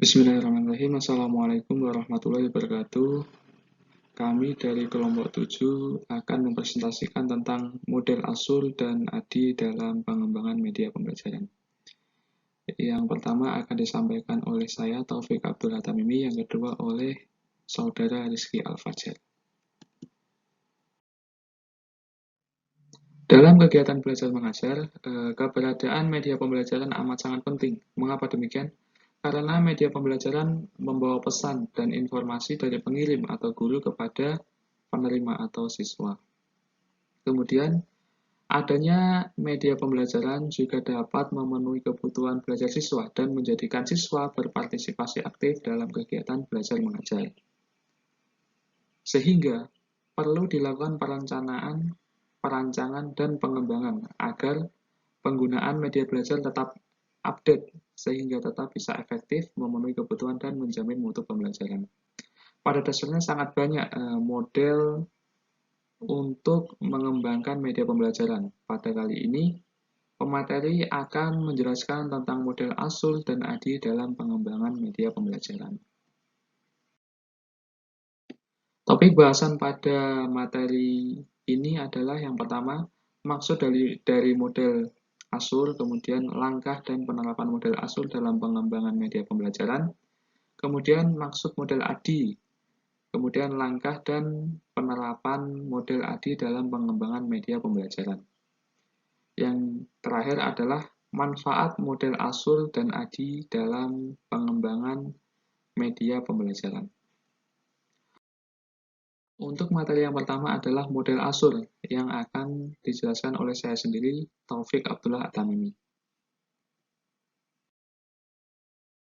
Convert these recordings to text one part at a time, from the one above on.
Bismillahirrahmanirrahim. Assalamualaikum warahmatullahi wabarakatuh. Kami dari kelompok 7 akan mempresentasikan tentang model ASUR dan ADI dalam pengembangan media pembelajaran. Yang pertama akan disampaikan oleh saya, Taufik Abdul Hatamimi, yang kedua oleh Saudara Rizky Al-Fajar. Dalam kegiatan belajar mengajar, keberadaan media pembelajaran amat sangat penting. Mengapa demikian? Karena media pembelajaran membawa pesan dan informasi dari pengirim atau guru kepada penerima atau siswa. Kemudian, adanya media pembelajaran juga dapat memenuhi kebutuhan belajar siswa dan menjadikan siswa berpartisipasi aktif dalam kegiatan belajar mengajar. Sehingga perlu dilakukan perancangan, dan pengembangan agar penggunaan media belajar tetap update sehingga tetap bisa efektif memenuhi kebutuhan dan menjamin mutu pembelajaran. Pada dasarnya sangat banyak model untuk mengembangkan media pembelajaran. Pada kali ini, pemateri akan menjelaskan tentang model ASUR dan ADI dalam pengembangan media pembelajaran. Topik bahasan pada materi ini adalah yang pertama, maksud dari model ASUR, kemudian langkah dan penerapan model ASUR dalam pengembangan media pembelajaran, kemudian maksud model ADI, kemudian langkah dan penerapan model ADI dalam pengembangan media pembelajaran. Yang terakhir adalah manfaat model ASUR dan ADI dalam pengembangan media pembelajaran. Untuk materi yang pertama adalah model ASUR yang akan dijelaskan oleh saya sendiri, Taufik Abdullah Atamimi.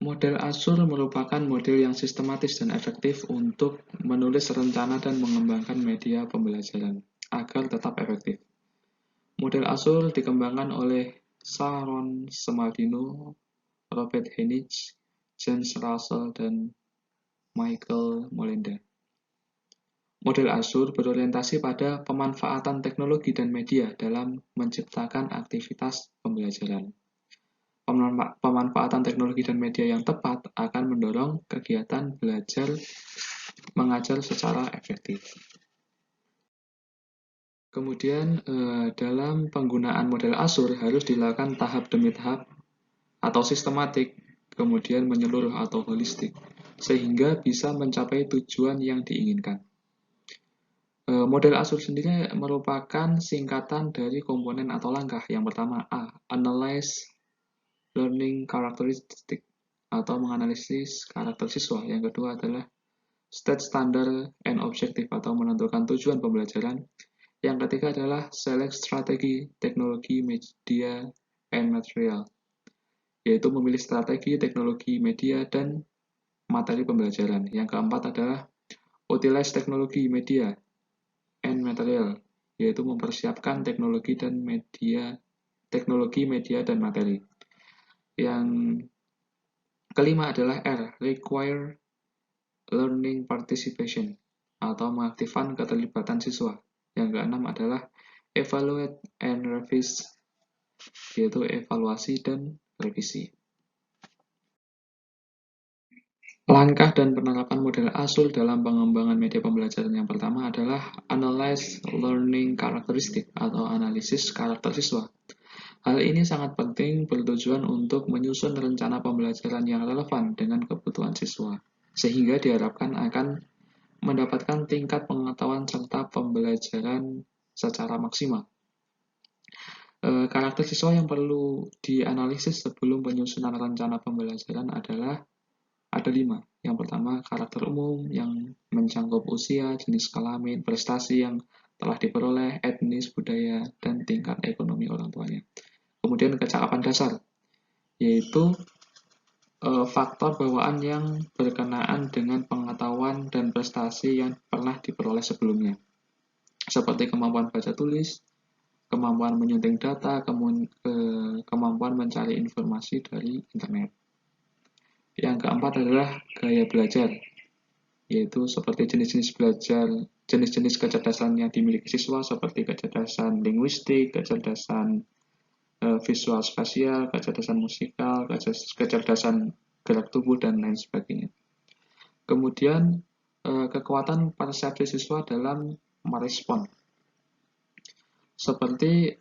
Model ASUR merupakan model yang sistematis dan efektif untuk menulis rencana dan mengembangkan media pembelajaran agar tetap efektif. Model ASUR dikembangkan oleh Sharon Smaldino, Robert Hennig, James Russell, dan Michael Molenda. Model ASUR berorientasi pada pemanfaatan teknologi dan media dalam menciptakan aktivitas pembelajaran. Pemanfaatan teknologi dan media yang tepat akan mendorong kegiatan belajar mengajar secara efektif. Kemudian dalam penggunaan model ASUR harus dilakukan tahap demi tahap atau sistematik, kemudian menyeluruh atau holistik, sehingga bisa mencapai tujuan yang diinginkan. Model ASUR sendiri merupakan singkatan dari komponen atau langkah. Yang pertama A, Analyze Learning Characteristic atau menganalisis karakter siswa. Yang kedua adalah State Standard and Objective atau menentukan tujuan pembelajaran. Yang ketiga adalah Select Strategi, Teknologi, Media, and Material, yaitu memilih strategi, teknologi, media, dan materi pembelajaran. Yang keempat adalah Utilize Teknologi, Media, and Material, yaitu mempersiapkan teknologi, media, dan materi. Yang kelima adalah R, Require Learning Participation, atau mengaktifkan keterlibatan siswa. Yang keenam adalah Evaluate and Revise, yaitu evaluasi dan revisi. Langkah dan penerapan model ASUR dalam pengembangan media pembelajaran yang pertama adalah Analyze Learning Characteristic atau analisis karakter siswa. Hal ini sangat penting bertujuan untuk menyusun rencana pembelajaran yang relevan dengan kebutuhan siswa, sehingga diharapkan akan mendapatkan tingkat pengetahuan serta pembelajaran secara maksimal. Karakter siswa yang perlu dianalisis sebelum penyusunan rencana pembelajaran adalah ada 5. Yang pertama, karakter umum yang mencakup usia, jenis kelamin, prestasi yang telah diperoleh, etnis, budaya, dan tingkat ekonomi orang tuanya. Kemudian kecakapan dasar, yaitu faktor bawaan yang berkenaan dengan pengetahuan dan prestasi yang pernah diperoleh sebelumnya, seperti kemampuan baca tulis, kemampuan menyunting data, kemampuan mencari informasi dari internet. Yang keempat adalah gaya belajar, yaitu seperti jenis-jenis kecerdasan yang dimiliki siswa, seperti kecerdasan linguistik, kecerdasan visual spasial, kecerdasan musikal, kecerdasan gerak tubuh, dan lain sebagainya. Kemudian kekuatan persepsi siswa dalam merespon, seperti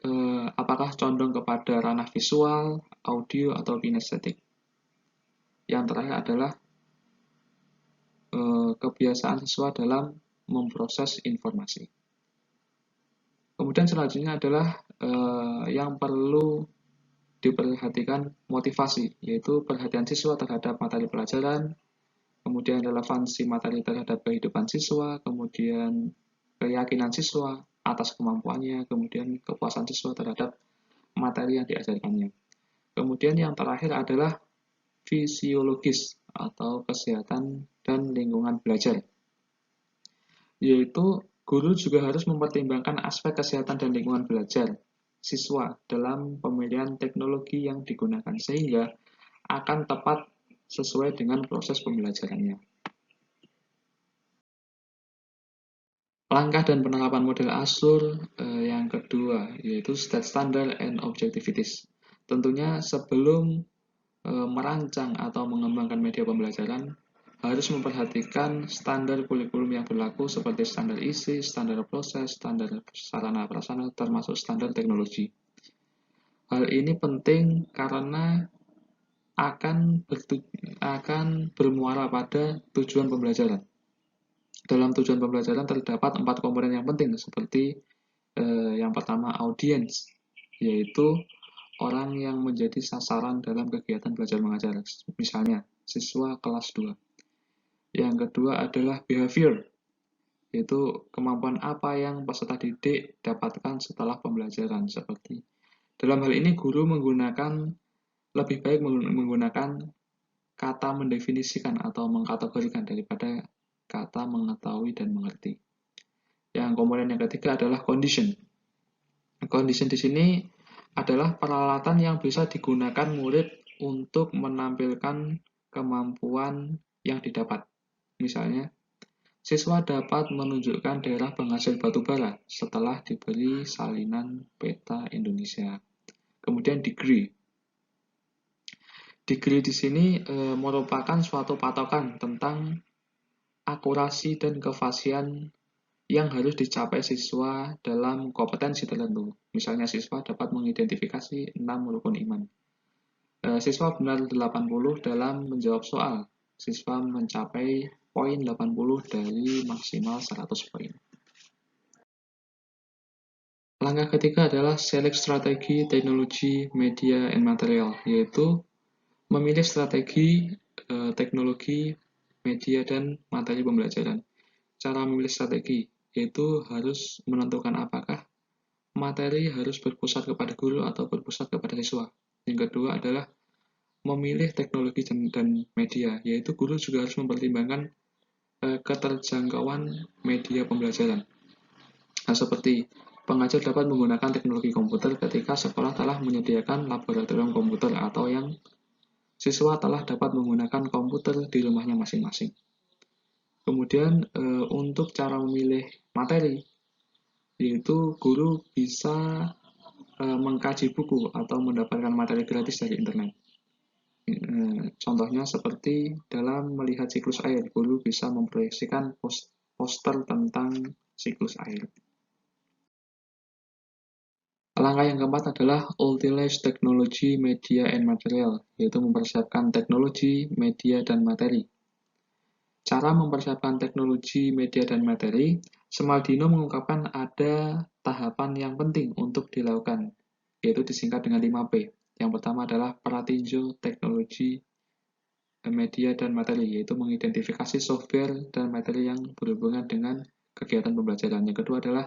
apakah condong kepada ranah visual, audio, atau kinestetik. Yang terakhir adalah kebiasaan siswa dalam memproses informasi. Kemudian selanjutnya adalah yang perlu diperhatikan motivasi, yaitu perhatian siswa terhadap materi pelajaran, kemudian relevansi materi terhadap kehidupan siswa, kemudian keyakinan siswa atas kemampuannya, kemudian kepuasan siswa terhadap materi yang diajarkannya. Kemudian yang terakhir adalah fisiologis atau kesehatan dan lingkungan belajar, yaitu guru juga harus mempertimbangkan aspek kesehatan dan lingkungan belajar siswa dalam pemilihan teknologi yang digunakan sehingga akan tepat sesuai dengan proses pembelajarannya. Langkah dan penerapan model ASUR yang kedua yaitu State Standard and Objectivities. Tentunya sebelum merancang atau mengembangkan media pembelajaran harus memperhatikan standar kurikulum yang berlaku seperti standar isi, standar proses, standar sarana prasarana, termasuk standar teknologi. Hal ini penting karena akan bermuara pada tujuan pembelajaran. Dalam tujuan pembelajaran terdapat 4 komponen yang penting seperti yang pertama audiens, yaitu orang yang menjadi sasaran dalam kegiatan belajar mengajar, misalnya siswa kelas 2. Yang kedua adalah behavior, yaitu kemampuan apa yang peserta didik dapatkan setelah pembelajaran, seperti dalam hal ini guru lebih baik menggunakan kata mendefinisikan atau mengkategorikan daripada kata mengetahui dan mengerti. Yang komponen yang ketiga adalah condition. Condition di sini adalah peralatan yang bisa digunakan murid untuk menampilkan kemampuan yang didapat. Misalnya, siswa dapat menunjukkan daerah penghasil batu bara setelah diberi salinan peta Indonesia. Kemudian degree. Degree di sini merupakan suatu patokan tentang akurasi dan kefasihan yang harus dicapai siswa dalam kompetensi tertentu. Misalnya siswa dapat mengidentifikasi 6 rukun iman. Siswa benar 80 dalam menjawab soal. Siswa mencapai poin 80 dari maksimal 100 poin. Langkah ketiga adalah select strategi, teknologi, media, and material, yaitu memilih strategi, teknologi, media, dan materi pembelajaran. Cara memilih strategi yaitu harus menentukan apakah materi harus berpusat kepada guru atau berpusat kepada siswa. Yang kedua adalah memilih teknologi dan media, yaitu guru juga harus mempertimbangkan keterjangkauan media pembelajaran. Nah, seperti pengajar dapat menggunakan teknologi komputer ketika sekolah telah menyediakan laboratorium komputer atau yang siswa telah dapat menggunakan komputer di rumahnya masing-masing. Kemudian untuk cara memilih materi, yaitu guru bisa mengkaji buku atau mendapatkan materi gratis dari internet. Contohnya seperti dalam melihat siklus air, guru bisa memproyeksikan poster tentang siklus air. Langkah yang keempat adalah utilize technology, media, and material, yaitu mempersiapkan teknologi, media, dan materi. Cara mempersiapkan teknologi, media, dan materi, Semaldino mengungkapkan ada tahapan yang penting untuk dilakukan, yaitu disingkat dengan 5P. Yang pertama adalah pratinjo, teknologi, media, dan materi, yaitu mengidentifikasi software dan materi yang berhubungan dengan kegiatan pembelajaran. Yang kedua adalah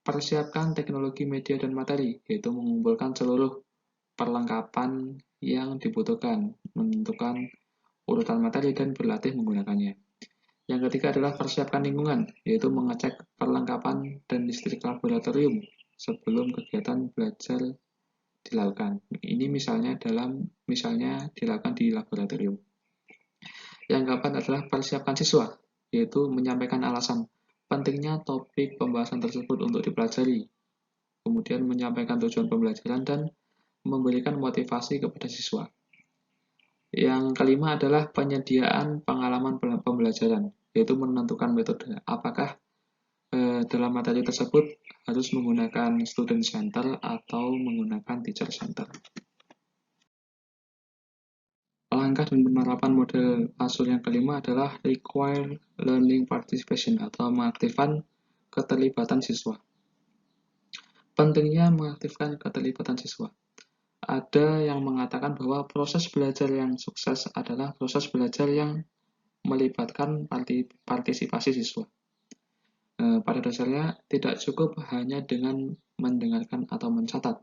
persiapkan teknologi, media, dan materi, yaitu mengumpulkan seluruh perlengkapan yang dibutuhkan, menentukan urutan materi, dan berlatih menggunakannya. Yang ketiga adalah persiapkan lingkungan, yaitu mengecek perlengkapan dan listrik laboratorium sebelum kegiatan belajar dilakukan. Ini misalnya dilakukan di laboratorium. Yang keempat adalah persiapkan siswa, yaitu menyampaikan alasan pentingnya topik pembahasan tersebut untuk dipelajari, kemudian menyampaikan tujuan pembelajaran dan memberikan motivasi kepada siswa. Yang kelima adalah penyediaan pengalaman pembelajaran, yaitu menentukan metode. Apakah dalam materi tersebut harus menggunakan student center atau menggunakan teacher center. Langkah dan penerapan model Azure yang kelima adalah require learning participation atau mengaktifkan keterlibatan siswa. Pentingnya mengaktifkan keterlibatan siswa. Ada yang mengatakan bahwa proses belajar yang sukses adalah proses belajar yang melibatkan partisipasi siswa. Pada dasarnya, tidak cukup hanya dengan mendengarkan atau mencatat.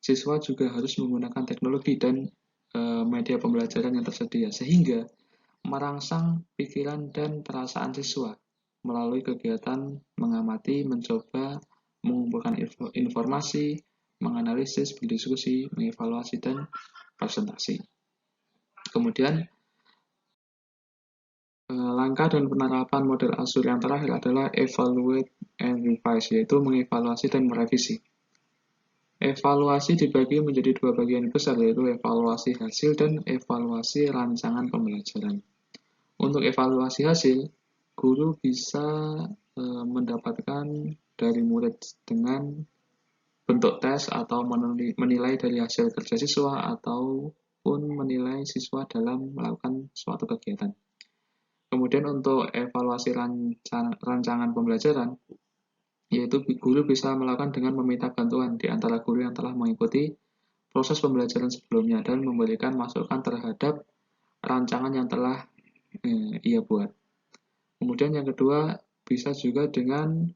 Siswa juga harus menggunakan teknologi dan media pembelajaran yang tersedia, sehingga merangsang pikiran dan perasaan siswa melalui kegiatan mengamati, mencoba, mengumpulkan informasi, menganalisis, berdiskusi, mengevaluasi, dan presentasi. Kemudian, langkah dan penerapan model Azure yang terakhir adalah evaluate and revise, yaitu mengevaluasi dan merevisi. Evaluasi dibagi menjadi dua bagian besar, yaitu evaluasi hasil dan evaluasi rancangan pembelajaran. Untuk evaluasi hasil, guru bisa mendapatkan dari murid dengan bentuk tes atau menilai dari hasil kerja siswa ataupun menilai siswa dalam melakukan suatu kegiatan. Kemudian untuk evaluasi rancangan pembelajaran, yaitu guru bisa melakukan dengan meminta bantuan di antara guru yang telah mengikuti proses pembelajaran sebelumnya dan memberikan masukan terhadap rancangan yang telah ia buat. Kemudian yang kedua, bisa juga dengan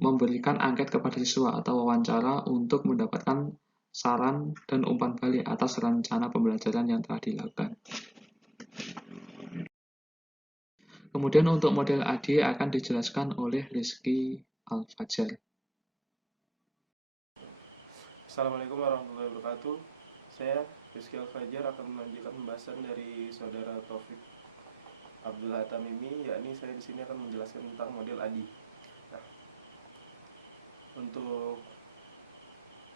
memberikan angket kepada siswa atau wawancara untuk mendapatkan saran dan umpan balik atas rencana pembelajaran yang telah dilakukan. Kemudian untuk model AD akan dijelaskan oleh Rizky Al-Fajar. Assalamualaikum warahmatullahi wabarakatuh. Saya Rizky Al-Fajar akan melanjutkan pembahasan dari saudara Taufik Abdul Hatamimi, yakni saya di sini akan menjelaskan tentang model ADI. Nah, untuk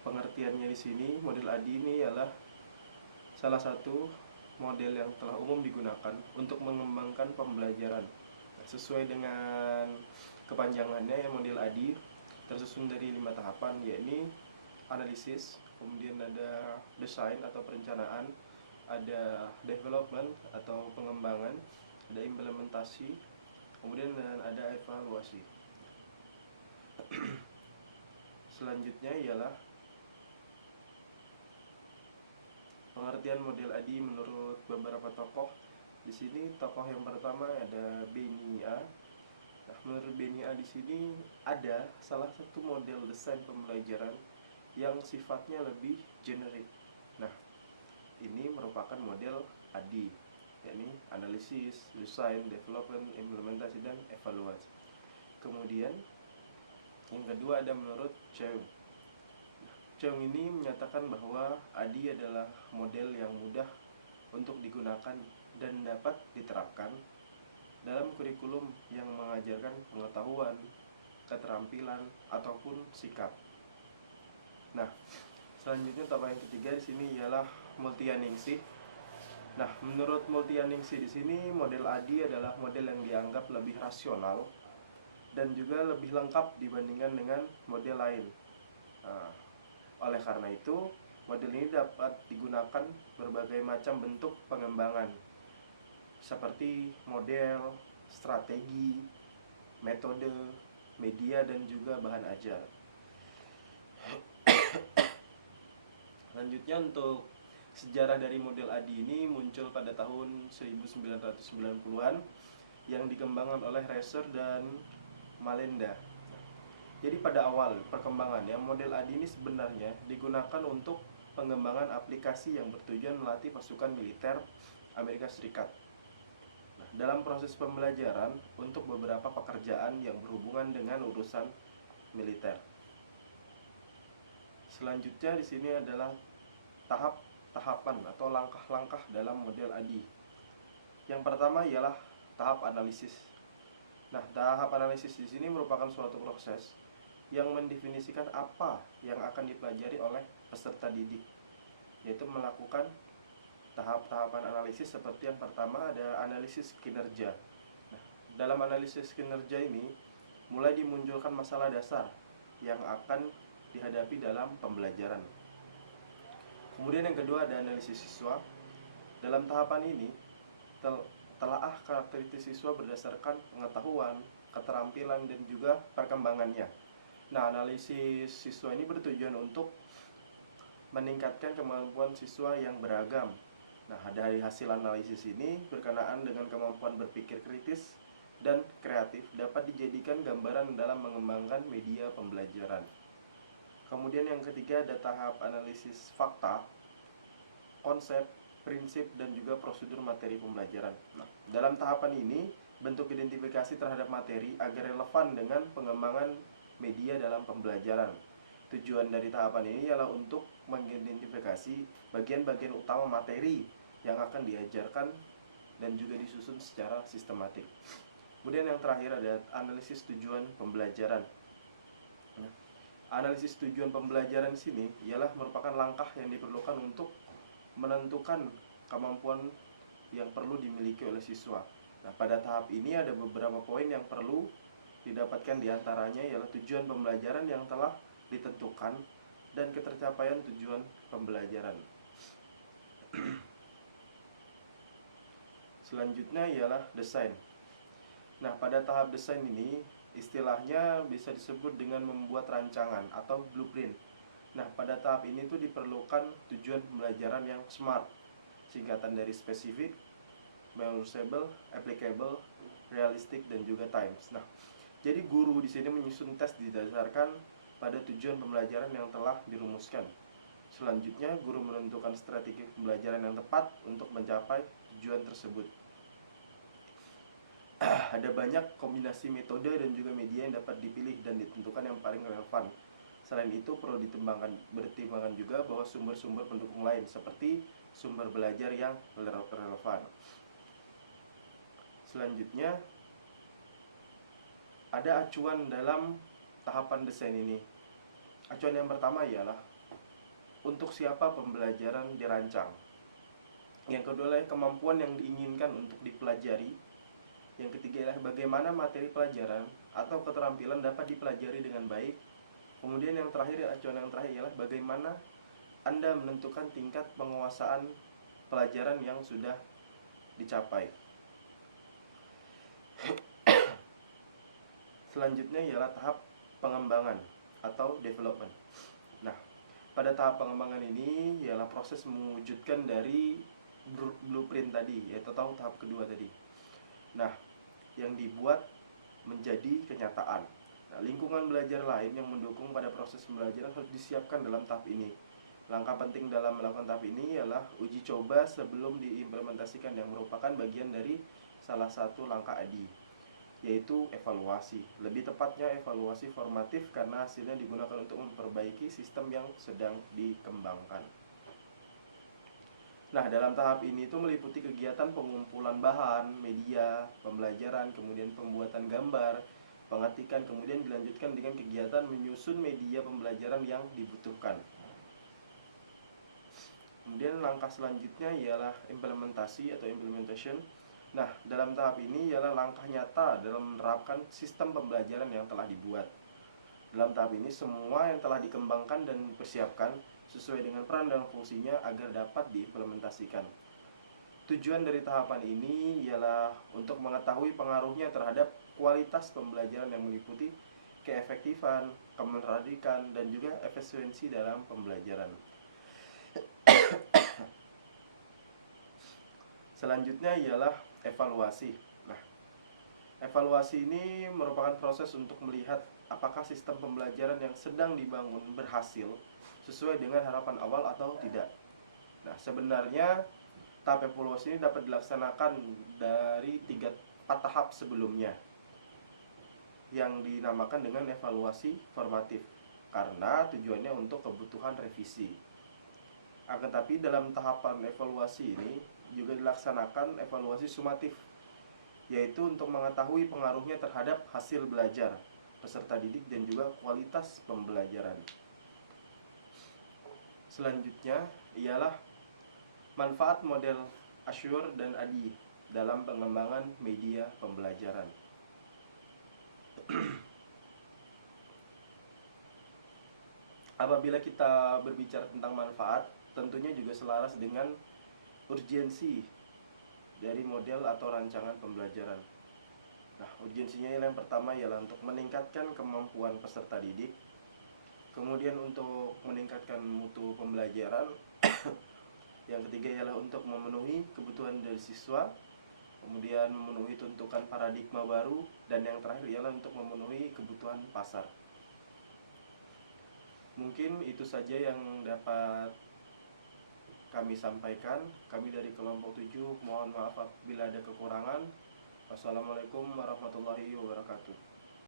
pengertiannya di sini, model ADI ini ialah salah satu model yang telah umum digunakan untuk mengembangkan pembelajaran. Sesuai dengan kepanjangannya, model ADI tersusun dari 5 tahapan, yakni analisis, kemudian ada desain atau perencanaan, ada development atau pengembangan, ada implementasi, kemudian ada evaluasi. Selanjutnya ialah pengertian model ADI menurut beberapa tokoh. Di sini tokoh yang pertama ada Benny A. Nah, menurut Benny A di sini ada salah satu model desain pembelajaran yang sifatnya lebih generik. Nah, ini merupakan model ADI, yakni analisis, desain, development, implementasi, dan evaluasi. Kemudian yang kedua ada menurut Cheung. Cheung ini menyatakan bahwa ADI adalah model yang mudah untuk digunakan dan dapat diterapkan dalam kurikulum yang mengajarkan pengetahuan, keterampilan, ataupun sikap. Nah, selanjutnya tokoh yang ketiga di sini ialah Multianingsih. Nah, menurut Multianingsih di sini model ADI adalah model yang dianggap lebih rasional dan juga lebih lengkap dibandingkan dengan model lain. Nah, oleh karena itu, model ini dapat digunakan berbagai macam bentuk pengembangan seperti model, strategi, metode, media, dan juga bahan ajar. Selanjutnya untuk sejarah dari model ADI ini muncul pada tahun 1990-an yang dikembangkan oleh Reser dan Malenda. Jadi pada awal perkembangannya, model ADI ini sebenarnya digunakan untuk pengembangan aplikasi yang bertujuan melatih pasukan militer Amerika Serikat. Nah, dalam proses pembelajaran untuk beberapa pekerjaan yang berhubungan dengan urusan militer. Selanjutnya di sini adalah tahapan atau langkah-langkah dalam model ADI. Yang pertama ialah tahap analisis. Nah, tahap analisis di sini merupakan suatu proses yang mendefinisikan apa yang akan dipelajari oleh peserta didik. yaitu melakukan tahap-tahapan analisis. Seperti yang pertama ada analisis kinerja. Nah, dalam analisis kinerja ini mulai dimunculkan masalah dasar yang akan dihadapi dalam pembelajaran. Kemudian yang kedua ada analisis siswa. Dalam tahapan ini telaah karakteristik siswa berdasarkan pengetahuan, keterampilan, dan juga perkembangannya. Nah, analisis siswa ini bertujuan untuk meningkatkan kemampuan siswa yang beragam. Nah, dari hasil analisis ini berkenaan dengan kemampuan berpikir kritis dan kreatif dapat dijadikan gambaran dalam mengembangkan media pembelajaran. Kemudian yang ketiga ada tahap analisis fakta, konsep, prinsip, dan juga prosedur materi pembelajaran. Nah, dalam tahapan ini, bentuk identifikasi terhadap materi agar relevan dengan pengembangan media dalam pembelajaran. Tujuan dari tahapan ini ialah untuk mengidentifikasi bagian-bagian utama materi yang akan diajarkan dan juga disusun secara sistematik. Kemudian yang terakhir ada analisis tujuan pembelajaran. Nah, analisis tujuan pembelajaran di sini ialah merupakan langkah yang diperlukan untuk menentukan kemampuan yang perlu dimiliki oleh siswa. Nah, pada tahap ini ada beberapa poin yang perlu didapatkan, diantaranya ialah tujuan pembelajaran yang telah ditentukan dan ketercapaian tujuan pembelajaran. Selanjutnya ialah desain. Nah, pada tahap desain ini istilahnya bisa disebut dengan membuat rancangan atau blueprint. Nah, pada tahap ini tuh diperlukan tujuan pembelajaran yang SMART, singkatan dari spesifik, measurable, applicable, realistic, dan juga times. Nah, jadi guru di sini menyusun tes didasarkan pada tujuan pembelajaran yang telah dirumuskan. Selanjutnya, guru menentukan strategi pembelajaran yang tepat untuk mencapai tujuan tersebut. Ada banyak kombinasi metode dan juga media yang dapat dipilih dan ditentukan yang paling relevan. Selain itu perlu dipertimbangkan juga bahwa sumber-sumber pendukung lain seperti sumber belajar yang relevan. Selanjutnya ada acuan dalam tahapan desain ini. Acuan yang pertama ialah untuk siapa pembelajaran dirancang. Yang kedua adalah kemampuan yang diinginkan untuk dipelajari. Yang ketiga adalah bagaimana materi pelajaran atau keterampilan dapat dipelajari dengan baik. Kemudian yang terakhir, acuan yang terakhir ialah bagaimana Anda menentukan tingkat penguasaan pelajaran yang sudah dicapai. Selanjutnya ialah tahap pengembangan atau development. Nah, pada tahap pengembangan ini ialah proses mewujudkan dari blueprint tadi, yaitu tahap kedua tadi. Nah, yang dibuat menjadi kenyataan. Nah, lingkungan belajar lain yang mendukung pada proses pembelajaran harus disiapkan dalam tahap ini. Langkah penting dalam melakukan tahap ini ialah uji coba sebelum diimplementasikan, yang merupakan bagian dari salah satu langkah ADI, yaitu evaluasi. Lebih tepatnya evaluasi formatif karena hasilnya digunakan untuk memperbaiki sistem yang sedang dikembangkan. Nah, dalam tahap ini itu meliputi kegiatan pengumpulan bahan, media, pembelajaran, kemudian pembuatan gambar, pengetikan, kemudian dilanjutkan dengan kegiatan menyusun media pembelajaran yang dibutuhkan. Kemudian langkah selanjutnya ialah implementasi atau implementation. Nah, dalam tahap ini ialah langkah nyata dalam menerapkan sistem pembelajaran yang telah dibuat. Dalam tahap ini semua yang telah dikembangkan dan dipersiapkan sesuai dengan peran dan fungsinya agar dapat diimplementasikan. Tujuan dari tahapan ini ialah untuk mengetahui pengaruhnya terhadap kualitas pembelajaran yang meliputi keefektifan, kemenaradikan, dan juga efisiensi dalam pembelajaran. Selanjutnya ialah evaluasi. Nah, evaluasi ini merupakan proses untuk melihat apakah sistem pembelajaran yang sedang dibangun berhasil sesuai dengan harapan awal atau tidak. Nah, sebenarnya tahap evaluasi ini dapat dilaksanakan dari 4 tahap sebelumnya yang dinamakan dengan evaluasi formatif karena tujuannya untuk kebutuhan revisi. Akan tetapi dalam tahapan evaluasi ini juga dilaksanakan evaluasi sumatif, yaitu untuk mengetahui pengaruhnya terhadap hasil belajar peserta didik dan juga kualitas pembelajaran. Selanjutnya ialah manfaat model Azure dan ADI dalam pengembangan media pembelajaran. Apabila kita berbicara tentang manfaat, tentunya juga selaras dengan urgensi dari model atau rancangan pembelajaran. Nah, urgensinya yang pertama ialah untuk meningkatkan kemampuan peserta didik, kemudian untuk meningkatkan mutu pembelajaran, yang ketiga ialah untuk memenuhi kebutuhan dari siswa, kemudian memenuhi tuntutan paradigma baru, dan yang terakhir ialah untuk memenuhi kebutuhan pasar. Mungkin itu saja yang dapat kami sampaikan. Kami dari kelompok 7 mohon maaf apabila ada kekurangan. Wassalamualaikum warahmatullahi wabarakatuh.